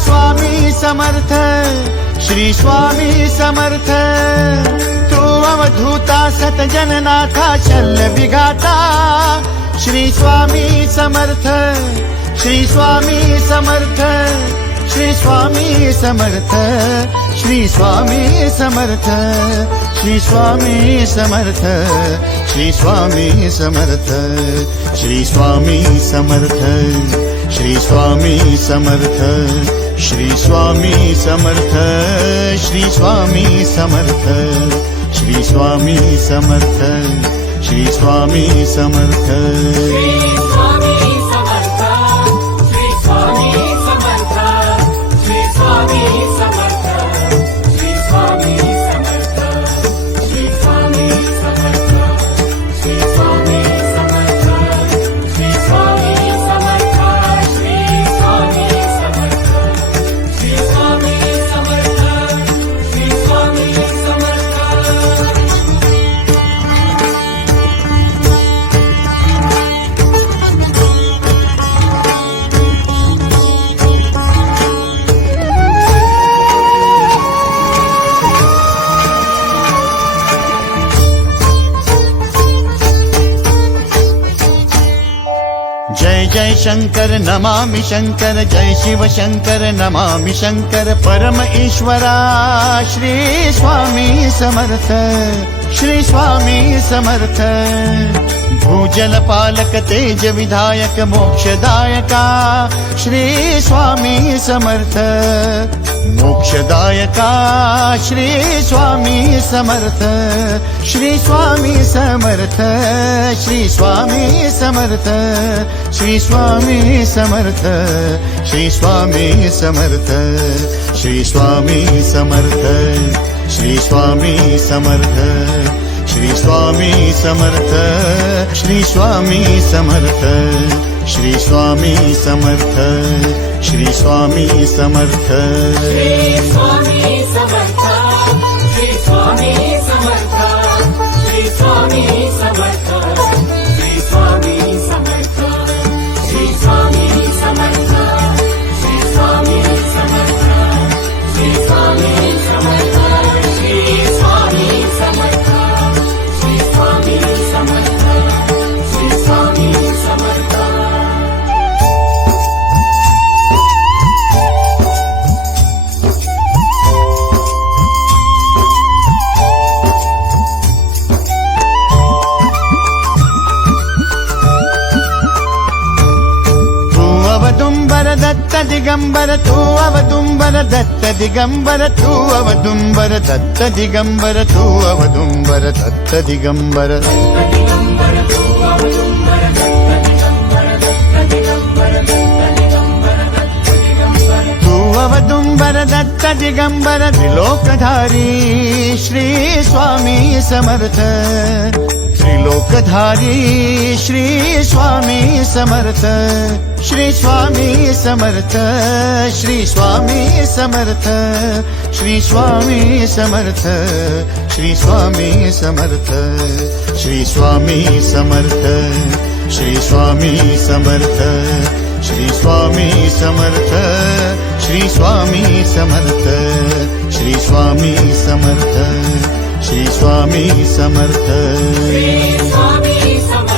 स्वामी समर्थ, श्री स्वामी समर्थ। तू अवधूता सतजननाथा शल्य विघाता, श्री स्वामी समर्थ, श्री स्वामी समर्थ, श्री स्वामी समर्थ, श्री स्वामी समर्थ, श्री स्वामी समर्थ, श्री स्वामी समर्थ, श्री स्वामी समर्थ, श्री स्वामी समर्थ, श्री स्वामी समर्थ, श्री स्वामी समर्थ, श्री स्वामी समर्थ, श्री स्वामी समर्थ। जय जय शंकर नमामि शंकर, जय शिव शंकर नमामि शंकर। परम ईश्वरा श्री स्वामी समर्थ, श्री स्वामी समर्थ। भूजल पालक तेज विधायक मोक्षदायका, श्री स्वामी समर्थ। मोक्षदायका श्री स्वामी समर्थ, श्री स्वामी समर्थ, श्री स्वामी समर्थ, श्री स्वामी समर्थ, श्री स्वामी समर्थ, श्री स्वामी समर्थ, श्री स्वामी समर्थ, श्री स्वामी समर्थ, श्री स्वामी समर्थ, श्री स्वामी समर्थ, श्री स्वामी समर्थ। श्री स्वामी समर्थ, श्री स्वामी समर्थ, श्री स्वामी समर्थ, श्री स्वामी समर्थ, श्री स्वामी समर्थ, श्री स्वामी समर्थ, श्री स्वामी समर्थ, श्री स्वामी समर्थ, श्री स्वामी समर्थ, श्री स्वामी समर्थ। दत्त दिगंबर तू अवदुंबर, दत्त दिगंबर तू अवदुंबर, दत्त दिगंबर तू अवदुंबर, दत्त दिगंबर। तू अवदुंबर दत्त दिगंबर त्रिलोकधारी श्री स्वामी समर्थ, त्रिलोकधारी श्री स्वामी समर्थ, श्री स्वामी समर्थ, श्री स्वामी समर्थ, श्री स्वामी समर्थ, श्री स्वामी समर्थ, श्री स्वामी समर्थ, श्री स्वामी समर्थ, श्री स्वामी समर्थ, श्री स्वामी समर्थ, श्री स्वामी समर्थ, श्री स्वामी समर्थ। श्री स्वामी समर्थ।